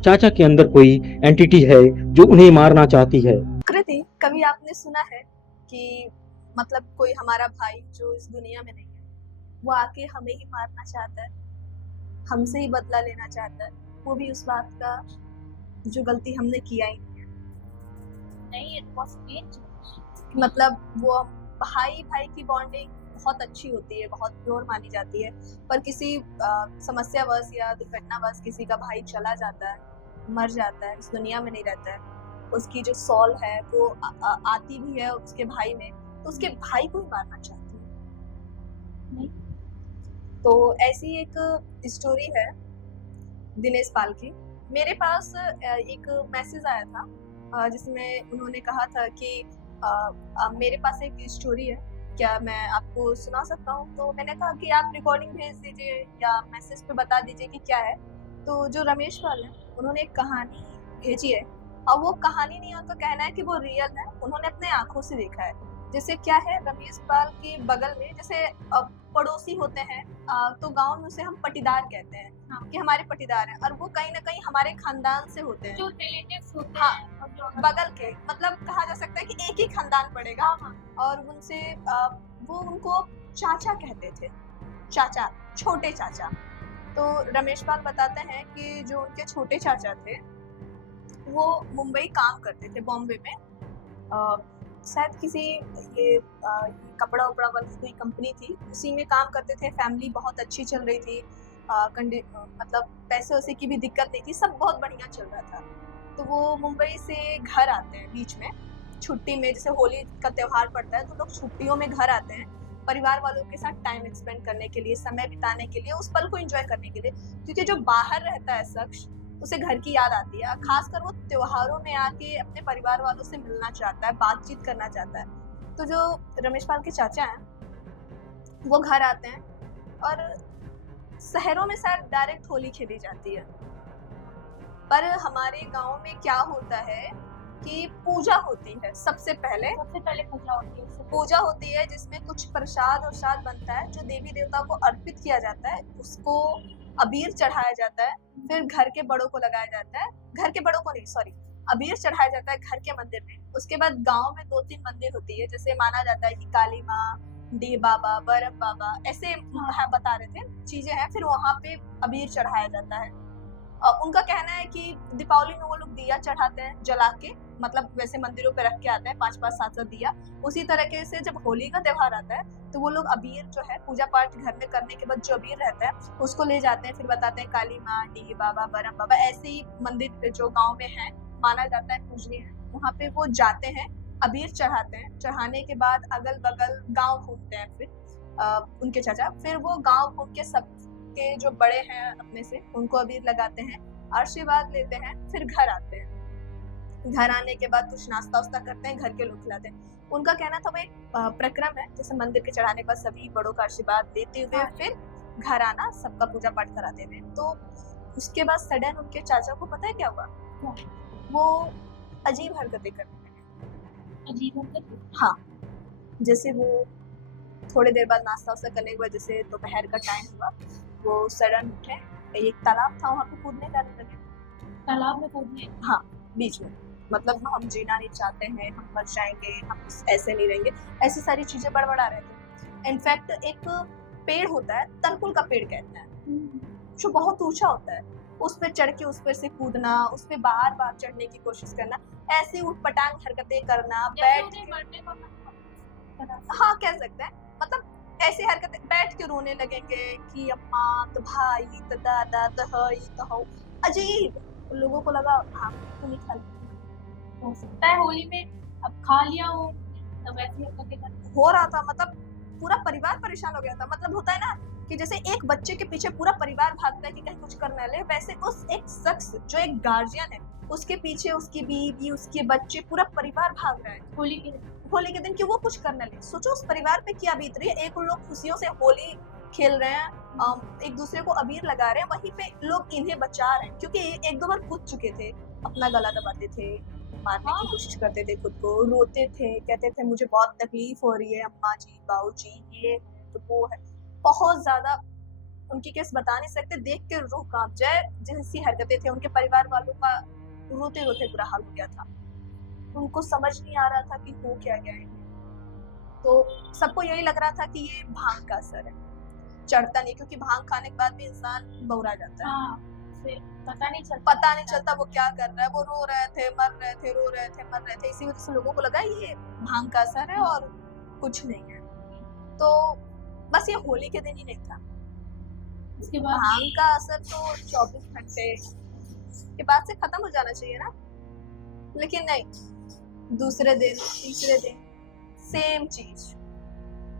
चाचा के अंदर कोई एंटिटी है जो उन्हें मारना चाहती है। कृति, कभी आपने सुना है कि मतलब कोई हमारा भाई जो इस दुनिया में नहीं है, वो आके हमें ही मारना चाहता है, हमसे ही बदला लेना चाहता है, वो भी उस बात का जो गलती हमने किया ही नहीं, इट वाज स्ट्रेंज। मतलब वो भाई भाई की बॉन्डिंग बहुत अच्छी होती है, बहुत प्योर मानी जाती है, पर किसी समस्यावश या दुर्घटनावश किसी का भाई चला जाता है, मर जाता है, इस दुनिया में नहीं रहता है, उसकी जो सॉल है वो आती भी है उसके भाई में, तो उसके भाई को ही मारना चाहती है। नहीं, तो ऐसी एक स्टोरी है दिनेश पाल की। मेरे पास एक मैसेज आया था जिसमें उन्होंने कहा था कि मेरे पास एक स्टोरी है, क्या मैं आपको सुना सकता हूँ? तो मैंने कहा कि आप रिकॉर्डिंग भेज दीजिए या मैसेज पे बता दीजिए कि क्या है। तो जो रमेश पाल है उन्होंने एक कहानी भेजी है, और वो कहानी नहीं, उनका कहना है कि वो रियल है, उन्होंने अपने आंखों से देखा है। जैसे क्या है, रमेश पाल के बगल में जैसे पड़ोसी होते हैं, तो गांव में उसे हम पटीदार कहते हैं। हाँ। कि हमारे पटीदार हैं, और वो कहीं ना कहीं हमारे खानदान से होते हैं, जो रिलेटिव्स होते हैं। हाँ, बगल के, मतलब कहा जा सकता है कि एक ही खानदान पड़ेगा। हाँ। और उनसे वो उनको चाचा कहते थे, चाचा, छोटे चाचा। तो रमेश पाल बताते हैं कि जो उनके छोटे चाचा थे वो मुंबई काम करते थे, बॉम्बे में, शायद किसी ये कपड़ा उपड़ा वाली कोई कंपनी थी, उसी में काम करते थे। फैमिली बहुत अच्छी चल रही थी, मतलब पैसे वैसे की भी दिक्कत नहीं थी, सब बहुत बढ़िया चल रहा था। तो वो मुंबई से घर आते हैं बीच में छुट्टी में, जैसे होली का त्योहार पड़ता है तो लोग छुट्टियों में घर आते हैं परिवार वालों के साथ टाइम स्पेंड करने के लिए, समय बिताने के लिए, उस पल को एंजॉय करने के लिए। क्योंकि जो बाहर रहता है शख्स, उसे घर की याद आती है, खासकर वो त्योहारों में आके अपने परिवार वालों से मिलना चाहता है, बातचीत करना चाहता है। तो जो रमेश पाल के चाचा हैं वो घर आते हैं, और शहरों में शायद डायरेक्ट होली खेली जाती है, पर हमारे गांव में क्या होता है कि पूजा होती है। सबसे पहले पूजा होती है जिसमें कुछ प्रसाद और शाद बनता है जो देवी देवता को अर्पित किया जाता है, उसको अबीर चढ़ाया जाता है, फिर घर के बड़ों को लगाया जाता है, घर के बड़ों को नहीं, सॉरी, अबीर चढ़ाया जाता है घर के मंदिर में। उसके बाद गांव में 2-3 मंदिर होती है, जैसे माना जाता है कि काली माँ, डी बाबा, बरम बाबा, ऐसे बता रहे थे चीजें हैं, फिर वहां पे अबीर चढ़ाया जाता है। उनका कहना है कि दीपावली में वो लोग दिया चढ़ाते हैं जला के, मतलब वैसे मंदिरों पे रख के आते हैं 5-5, 7-7 दिया। उसी तरीके से जब होली का त्योहार आता है तो वो लोग अबीर जो है पूजा पाठ घर में करने के बाद जो अबीर रहता है उसको ले जाते हैं, फिर बताते हैं काली माँ, डी बाबा, बरम बाबा, ऐसे ही मंदिर जो गाँव में है माना जाता है पूजनीय है, वहाँ पे वो जाते हैं, अबीर चढ़ाते हैं। चढ़ाने के बाद अगल बगल गाँव घूमते हैं, फिर उनके चाचा, फिर वो गाँव घूम के सब के जो बड़े हैं अपने से उनको अबीर लगाते हैं, आशीर्वाद लेते हैं, फिर घर आते हैं। घर आने के बाद कुछ नाश्ता वास्ता करते हैं, घर के लोग खिलाते हैं। उनका कहना था वो एक प्रक्रम है, जैसे मंदिर के चढ़ाने पर सभी बड़ों का आशीर्वाद लेते हुए फिर घर आना, सबका पूजा पाठ कराते थे। तो उसके बाद सडन उनके चाचा को पता है क्या हुआ? वो अजीब हरकतें करने लगे। अजीब हरकतें? हाँ, जैसे वो थोड़ी देर बाद नाश्ता वास्ता करने के बाद जैसे दोपहर का टाइम हुआ, वो सडन उठे, एक तालाब था वहाँ पे कूदने जाने लगे। तालाब में कूदने? हाँ, बीच में, मतलब हम जीना नहीं चाहते हैं, हम मर जाएंगे, हम ऐसे नहीं रहेंगे, ऐसी सारी चीजें बड़बड़ा रहे थे। इनफैक्ट एक पेड़ होता है, तनकुल का पेड़ कहते हैं, जो बहुत ऊंचा होता है, उस पर चढ़ के उस पर से कूदना, उस पर बार बार चढ़ने की कोशिश करना, ऐसी उठपटांग हरकतें करना, बैठ हाँ कह सकते हैं, मतलब ऐसी हरकतें, बैठ के रोने लगेंगे कि अम्मा तो भाई तो दादा तो हई तो हो, अजीब। लोगों को लगा हाँ तो नहीं खा हो सकता है होली में अब खा लिया हो, तब ऐसी हरकतें हो रहा था, मतलब पूरा परिवार परेशान हो गया था। मतलब होता है ना कि जैसे एक बच्चे के पीछे पूरा परिवार भागता है कि कहीं कुछ करना ले, वैसे उस एक शख्स जो एक गार्जियन है उसके पीछे उसकी बीवी, उसके बच्चे, पूरा परिवार भाग रहा है होली के दिन कि वो कुछ करने लगे। सोचो उस परिवार पे क्या बीत रही है, एक लोग खुशियों से होली खेल रहे हैं, एक दूसरे को अबीर लगा रहे हैं, वहीं पे लोग इन्हें बचा रहे हैं, क्योंकि एक दो बार कूद चुके थे, अपना गला दबाते थे, मारने की कोशिश करते थे खुद को, रोते थे, कहते थे मुझे बहुत तकलीफ हो रही है अम्मा जी, बाबू जी, ये तो वो है, बहुत ज्यादा उनकी केस बता नहीं सकते, देख के रूह कांप जाए जैसी हरकतें थे। उनके परिवार वालों का रोते रोते बुरा हाल हो गया था। उनको समझ नहीं आ रहा था कि हो क्या गया है। तो सबको यही लग रहा था कि ये भांग का असर है, चढ़ता नहीं, क्योंकि भांग खाने के बाद भी इंसान बौरा जाता है। हाँ, पता नहीं चलता वो क्या कर रहा है। वो रो रहे थे, मर रहे थे, रो रहे थे, मर रहे थे। इसी वजह से लोगों को लगा ये भांग का असर है और कुछ नहीं है। तो बस ये होली के दिन ही नहीं था, उसके बाद भांग का असर तो 24 घंटे के बाद से खत्म हो जाना चाहिए ना, लेकिन नहीं, दूसरे दिन तीसरे दिन सेम चीज,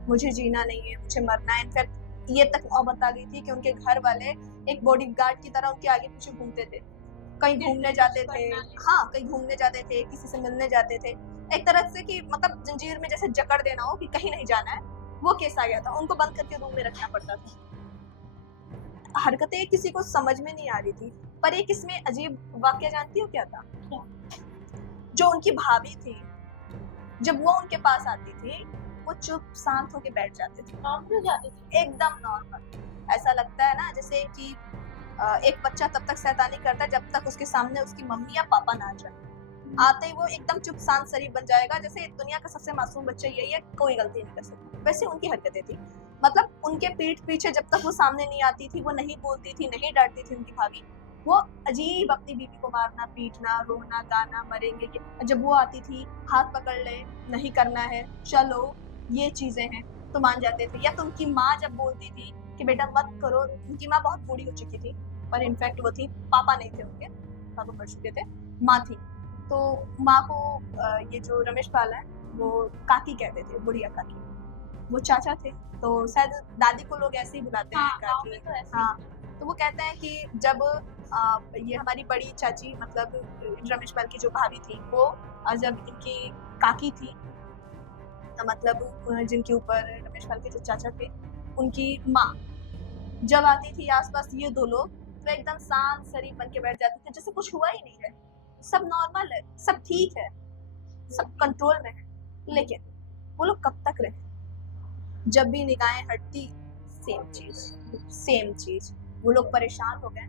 मुझे जीना नहीं है, मुझे मरना है। इनफैक्ट ये तक नौबत आ गई थी कि उनके घर वाले एक बॉडीगार्ड की तरह उनके आगे पीछे घूमते थे, कहीं घूमने जाते थे, हाँ कहीं घूमने जाते थे, किसी से मिलने जाते थे, एक तरह से कि मतलब जंजीर में जैसे जकड़ देना हो कि कहीं नहीं जाना है, वो केस आ गया था। उनको बंद करके रूम में रखना पड़ता था। हरकतें किसी को समझ में नहीं आ रही थी। पर एक इसमें अजीब वाक्य जानती हो क्या था? जो उनकी भाभी थी, जब वो उनके पास आती थी, वो चुप शांत होके बैठ जाते थे, एकदम नॉर्मल। ऐसा लगता है ना जैसे कि एक बच्चा तब तक शैतानी करता है जब तक उसके सामने उसकी मम्मी या पापा ना जाए। आते ही वो एकदम चुप शांत शरीफ बन जाएगा, जैसे दुनिया का सबसे मासूम बच्चा यही है, कोई गलती नहीं कर सकता। वैसे उनकी हरकतें थी। मतलब उनके पीठ पीछे जब तक वो सामने नहीं आती थी, वो नहीं बोलती थी, नहीं डांटती थी उनकी भाभी, वो अजीब अपनी बीवी को मारना, पीटना, रोना, गाना, मरेंगे ये। जब वो आती थी, हाथ पकड़ ले, नहीं करना है, चलो, ये चीजें हैं, तो मान जाते थे। या तो उनकी माँ जब बोलती थी कि बेटा मत करो, उनकी माँ बहुत बूढ़ी हो चुकी थी, पर इनफैक्ट वो थी, पापा नहीं थे उनके, पापा मर चुके थे, माँ थी। तो माँ को ये जो रमेश पाल है वो काकी कहते थे, बुढ़िया काकी। वो चाचा थे, तो शायद दादी को लोग ऐसे ही बुलाते हैं, काकी। हाँ, तो वो कहते हैं कि जब ये हमारी बड़ी चाची, मतलब रमेश पाल की जो भाभी थी, वो जब इनकी काकी थी, मतलब जिनके ऊपर रमेश पाल के जो चाचा थे, उनकी माँ जब आती थी आसपास ये दो लोग, तो एकदम शांत शरीफ बन के बैठ जाते थे, जैसे कुछ हुआ ही नहीं है, सब नॉर्मल है, सब ठीक है, सब कंट्रोल में है। लेकिन वो लोग कब तक रहे? जब भी निगाहें हटती, सेम चीज, वो लोग परेशान हो गए।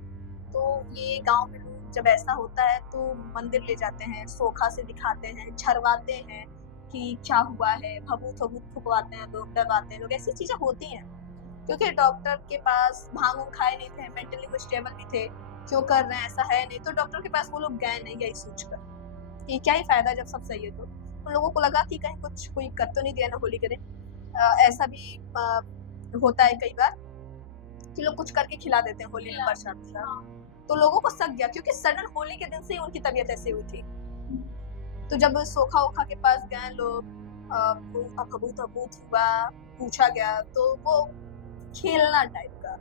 तो ये गांव में लोग जब ऐसा होता है तो मंदिर ले जाते हैं, सोखा से दिखाते हैं, झरवाते हैं कि क्या हुआ है, भभूत वभूत फुकवाते हैं लोग, डरवाते हैं लोग, ऐसी चीजें होती हैं। क्योंकि डॉक्टर के पास भांग खाए नहीं थे, मेंटली वो स्टेबल भी थे, क्यों कर रहे हैं, ऐसा है नहीं, तो डॉक्टर के पास वो लोग गए नहीं, यही सोचकर कि क्या ही फायदा जब सब सही है। तो उन लोगों को लगा कि कहीं कुछ कोई कर तो नहीं दिया ना होली के दिन। ऐसा भी होता है कई बार कि लोग कुछ करके खिला देते हैं होली में प्रसाद। तो लोगों को शक गया, क्योंकि सडन होली के दिन से ही उनकी तबीयत ऐसी हुई थी। तो जब सोखा ओखा के पास गए लोग, भभूत हुआ, पूछा गया, तो वो खेलना टाइप का,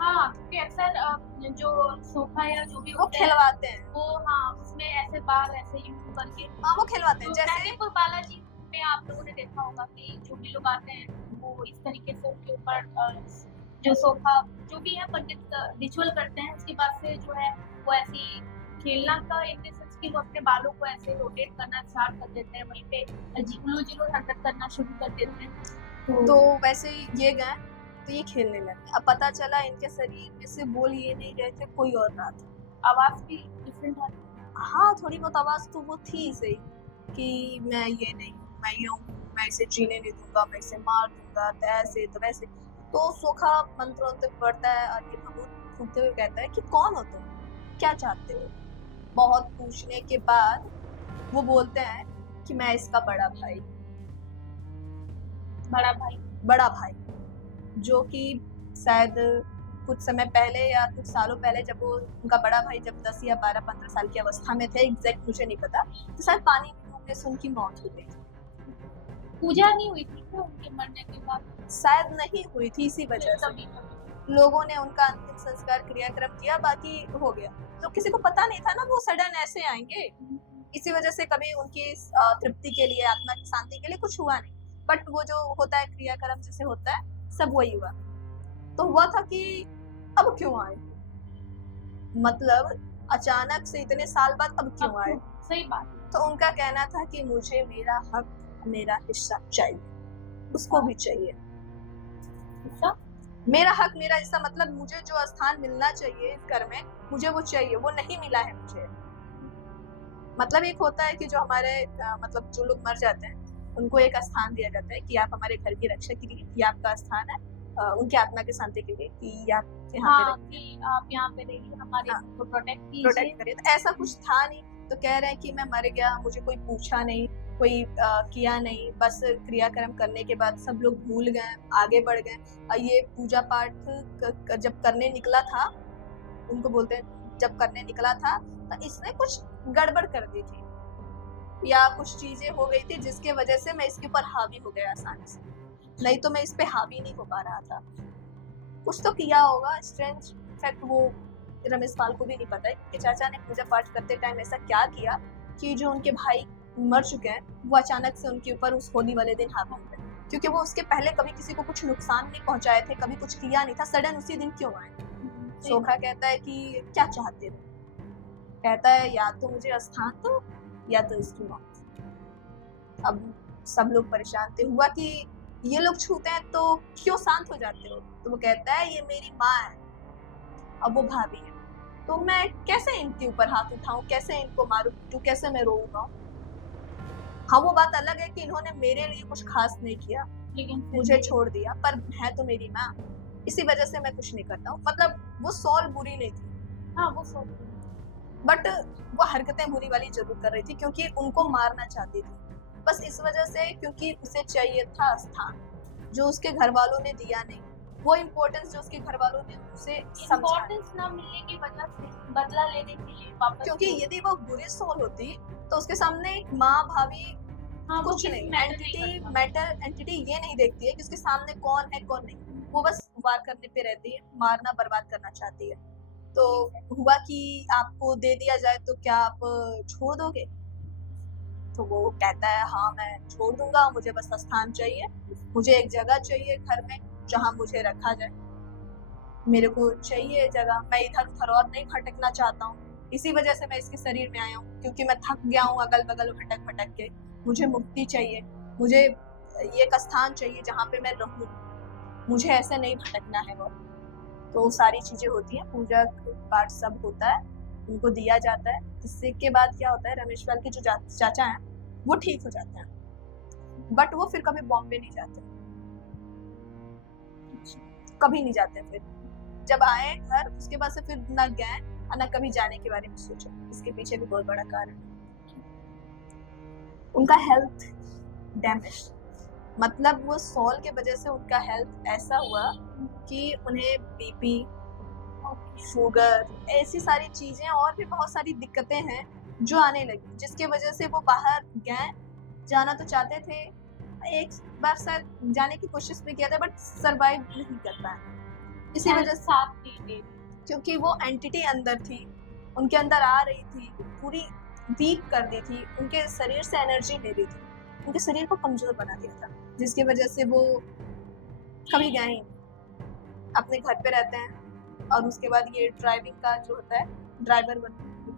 हाँ, क्योंकि अक्सर जो सोफा या जो भी वो खिलवाते हैं, वो हाँ उसमें ऐसे बाल ऐसे यूं करके, हाँ वो खिलवाते हैं। तो जैसे मेहंदीपुर बालाजी में आप लोगों ने देखा होगा कि जो भी लोग आते हैं वो इस तरीके से उनके ऊपर जो सोफा जो भी है पंडित रिचुअल करते हैं, उसके बाद से जो है वो ऐसी खेलना का एक सेंस कि वो अपने बालों को ऐसे रोटेट करना स्टार्ट कर देते हैं, वहीं पे उलझुल हरकत करना शुरू कर देते हैं। तो वैसे ये गए तो ये खेलने लगे। अब पता चला इनके शरीर में से बोल ये नहीं रहे थे, कोई और रहा था, आवाज भी डिफरेंट है। हाँ थोड़ी बहुत आवाज तो वो थी सही कि मैं ये नहीं हूँ, मैं ये हूँ, मैं इसे जीने नहीं दूंगा, मैं इसे मार दूंगा, तो ऐसे तो वैसे। तो सोखा मंत्र पढ़ता है और ये भभूत फूकते हुए कहता है कि कौन हो तुम, क्या चाहते हो? बहुत पूछने के बाद वो बोलते हैं कि मैं इसका बड़ा भाई, जो कि शायद कुछ समय पहले या कुछ सालों पहले जब वो उनका बड़ा भाई जब 10 या 12-15 साल की अवस्था में थे, एग्जैक्ट मुझे नहीं पता, तो शायद पानी में डूबने से उनकी मौत हो गई। पूजा नहीं हुई थी क्या उनके मरने के बाद? शायद नहीं हुई थी, इसी वजह से लोगों ने उनका अंतिम संस्कार क्रियाक्रम किया, बाकी हो गया। तो किसी को पता नहीं था ना वो सडन ऐसे आएंगे, इसी वजह से कभी उनकी तृप्ति के लिए, आत्मा की शांति के लिए कुछ हुआ नहीं। बट वो जो होता है क्रियाक्रम जैसे होता है, सब वही हुआ। तो हुआ था कि अब क्यों आए, मतलब अचानक से इतने साल बाद अब क्यों आए? सही बात। तो उनका कहना था कि मुझे मेरा हक, मेरा हिस्सा चाहिए, उसको भी चाहिए। मेरा हक, मेरा हिस्सा, मतलब मुझे जो स्थान मिलना चाहिए इस घर में, मुझे वो चाहिए, वो नहीं मिला है मुझे। मतलब एक होता है कि जो हमारे मतलब जो लोग मर जाते हैं उनको एक स्थान दिया जाता है कि आप हमारे घर की रक्षा के लिए, ये आपका स्थान है, उनकी आत्मा की शांति के लिए कि आप यहाँ पे हाँ कि आप यहाँ पे रहिए, हमारे हाँ, को प्रोटेक्ट कीजिए। प्रोटेक्ट करिए। तो ऐसा कुछ था नहीं, तो कह रहे हैं कि मैं मर गया, मुझे कोई पूछा नहीं, कोई किया नहीं, बस क्रियाक्रम करने के बाद सब लोग भूल गए, आगे बढ़ गए। ये पूजा पाठ जब करने निकला था, उनको बोलते हैं जब करने निकला था, तो इसने कुछ गड़बड़ कर दी थी या कुछ चीजें हो गई थी जिसके वजह से मैं इसके ऊपर हावी हो गया आसानी से, नहीं तो मैं इस पे हावी नहीं हो पा रहा था। कुछ तो किया होगा स्ट्रेंज फैक्ट, वो रमेश पाल को भी नहीं पता है कि चाचा ने पूजा पाठ करते टाइम ऐसा क्या किया कि जो उनके भाई मर चुके हैं वो अचानक से उनके ऊपर उस होली वाले दिन हावी हो गए, क्योंकि वो उसके पहले कभी किसी को कुछ नुकसान नहीं पहुंचाए थे, कभी कुछ किया नहीं था, सडन उसी दिन क्यों आए। सोखा कहता है कि क्या चाहते हो, कहता है या तो मुझे स्थान दो या तो इसकी मौत। अब सब लोग परेशान थे, हुआ कि ये लोग छूते हैं तो क्यों शांत हो जाते हो, तो वो कहता है ये मेरी माँ है, अब वो भाभी है, तो मैं कैसे इनके ऊपर हाथ उठाऊं, कैसे इनको मारूं, तो कैसे मैं रोऊंगा। हाँ वो बात अलग है कि इन्होंने मेरे लिए कुछ खास नहीं किया, लेकिन मुझे छोड़ दिया, पर है तो मेरी माँ, इसी वजह से मैं कुछ नहीं करता हूँ। मतलब वो सॉल बुरी नहीं थी, हाँ वो सोच बट वो हरकतें बुरी वाली जरूर कर रही थी क्योंकि उनको मारना चाहती थी, बस इस वजह से क्योंकि उसे चाहिए था स्थान जो उसके घर वालों ने दिया नहीं, वो इम्पोर्टेंस जो उसके घर वालों ने उसे समझा। इम्पोर्टेंस ना मिलने की वजह से बदला लेने के लिए वापस, क्योंकि यदि वो बुरी सोल होती तो उसके सामने एक माँ भाभी हाँ, वो कुछ किसी नहीं, matter एंटिटी करता। मैटर एंटिटी ये नहीं देखती है कि उसके सामने कौन है कौन नहीं, वो बस वार करने पे रहती है, मारना बर्बाद करना चाहती है। तो हुआ कि आपको दे दिया जाए तो क्या आप छोड़ दोगे, तो वो कहता है हाँ मैं छोड़ दूंगा, मुझे बस स्थान चाहिए, मुझे एक जगह चाहिए घर में जहाँ मुझे रखा जाए, मेरे को चाहिए जगह, मैं इधर उधर और नहीं भटकना चाहता हूँ, इसी वजह से मैं इसके शरीर में आया हूँ क्योंकि मैं थक गया हूँ अगल बगल भटक भटक के, मुझे मुक्ति चाहिए, मुझे ये एक स्थान चाहिए जहाँ पे मैं रहूँ, मुझे ऐसे नहीं भटकना है। वो तो सारी चीजें होती हैं, पूजा पाठ सब होता है, उनको दिया जाता है, इससे के बाद क्या होता है, रमेश पाल के जो चाचा हैं वो ठीक हो जाते हैं, बट वो फिर कभी बॉम्बे नहीं जाते, कभी नहीं जाते। फिर जब आए घर उसके बाद से फिर न गए और न कभी जाने के बारे में सोचा, इसके पीछे भी बहुत बड़ा कारण है उनका हेल्थ डैमेज, मतलब वो सॉल के वजह से उनका हेल्थ ऐसा हुआ कि उन्हें बीपी, शुगर, ऐसी सारी चीजें और भी बहुत सारी दिक्कतें हैं जो आने लगी, जिसके वजह से वो बाहर गए, जाना तो चाहते थे, एक बार शायद जाने की कोशिश भी किया था बट सरवाइव नहीं कर पाए, इसी वजह से साथ नहीं दे क्योंकि वो एंटिटी अंदर थी, उनके अंदर आ रही थी, पूरी वीक कर दी थी, उनके शरीर से एनर्जी ले रही थी, उनके शरीर को कमजोर बना दिया था, जिसकी वजह से वो कभी गए ही नहीं, अपने घर पे रहते हैं। और उसके बाद ये ड्राइविंग का जो होता है, ड्राइवर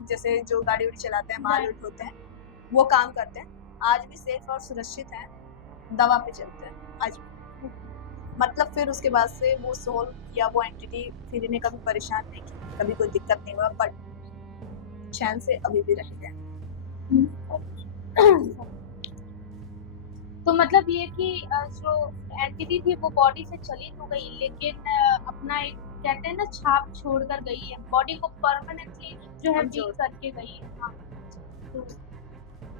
जैसे जो गाड़ी वाड़ी चलाते हैं, माल उठाते हैं, वो काम करते हैं, आज भी सेफ और सुरक्षित हैं, दवा पे चलते हैं आज भी। मतलब फिर उसके बाद से वो सोल या वो एंटिटी फिर इन्हें कभी परेशान नहीं की, कभी कोई दिक्कत नहीं हुआ, बट चैन से अभी भी रह गए। तो मतलब ये कि जो एंटिटी थी वो बॉडी से चली तो गई, लेकिन अपना एक कहते हैं ना छाप छोड़ कर गई है, बॉडी को परमानेंटली जो है वीक करके गई है। हाँ, तो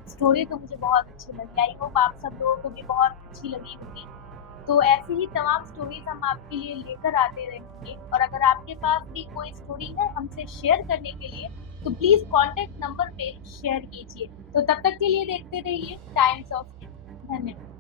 स्टोरी तो मुझे बहुत अच्छी लगी, आई होप आप सब लोगों को भी बहुत अच्छी लगी होगी। तो ऐसे ही तमाम स्टोरीज हम आपके लिए लेकर आते रहेंगे, और अगर आपके पास भी कोई स्टोरी है हमसे शेयर करने के लिए तो प्लीज कॉन्टेक्ट नंबर पे शेयर कीजिए। तो तब तक के लिए देखते रहिए टाइम्स ऑफ इंडिया। धन्यवाद।